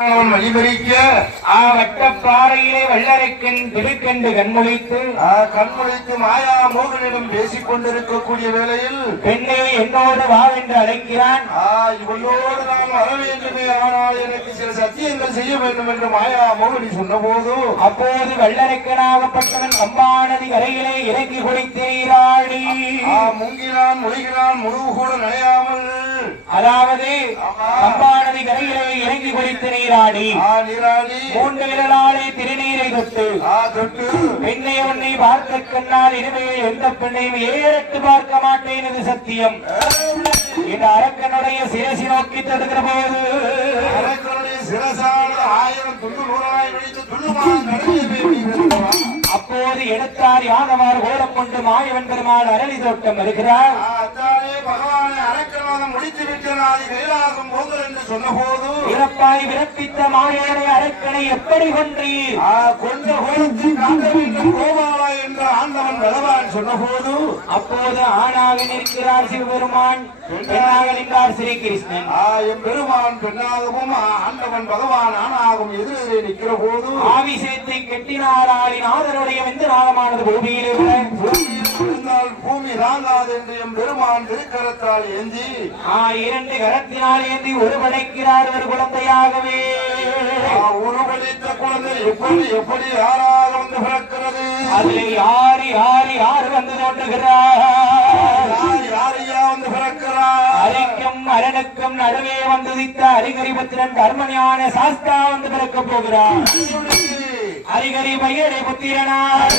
வழிபறிக்க வட்டப்பாறையிலே வல்லரைக்கண் திடுக்கென்று கண்மொழித்து மாயா மோகனிடம் பேசிக் கொண்டிருக்கக்கூடிய வேளையில் பெண்ணை என்னோடு வா என்று அழைக்கிறான். இவளோடு நாம் வர வேண்டுமே, ஆனால் எனக்கு சில சத்தியங்கள் செய்ய வேண்டும் என்று மாயா மோகனி சொன்ன போது அப்போது வல்லரைக்கனாகப்பட்டவன் கம்பாநதி கரையிலே இறங்கி குளித்தீராடி முங்கினான் முழுகினான் முழுவு கூட நனையாமல், அதாவது கம்பாநதி கரையிலே இறங்கி குளித்து நீராடி மூன்று விரலாலே திருநீரை தொட்டு பெண்ணை உன்னை பார்க்க கண்ணால் இனிமையை எந்த பெண்ணையும் ஏறெட்டு பார்க்க மாட்டேன் இது சத்தியம் இந்த அரக்கனுடைய சிரசி நோக்கி தடுக்கிற போது அப்போது எடுத்தார் யாதவார் கோலம் கொண்டு மாயவன் பெருமாள் அரளி தோட்டம் வருகிறார். இறப்பாய் விரப்பித்த மாயோனை அரக்கனை எப்படி கொன்றீர்? கொண்ட கோபாலா என்று ஆண்டவன் பகவான் சொன்ன போது அப்போது ஆணாக நிற்கிறார் சிவபெருமான், பெண்ணாக நின்றார் ஸ்ரீகிருஷ்ணன். என் பெருமான் பெண்ணாகவும் ஆண்டவன் பகவான் ஆணாகவும் எதிரெதிரே நிற்கிற போது ஆவிசேத்தை கெட்டினாராளின் ஆதரவுடைய வெந்த நாளமானது பூமியில் இருந்தால் பூமி தாங்காது என்று என் பெருமான் திருக்கரத்தால் ஏந்தி இரண்டு கரத்தினால் ஏந்தி உருவடைக்கிறார் ஒரு குழந்தையாகவே. உருவடைத்த குழந்தை எப்படி எப்படி யாராக வந்து பிறக்கிறது? அதில் யாரு வந்து தோன்றுகிறார்? யாரையா வந்து பிறக்கிறார்? அரிக்கும் அரணுக்கும் நடுவே வந்து தித்த அரிகரிபத்திரன் கர்மஞான சாஸ்தா வந்து பிறக்க போகிறார். அரிகரி பையரை புத்திரனார்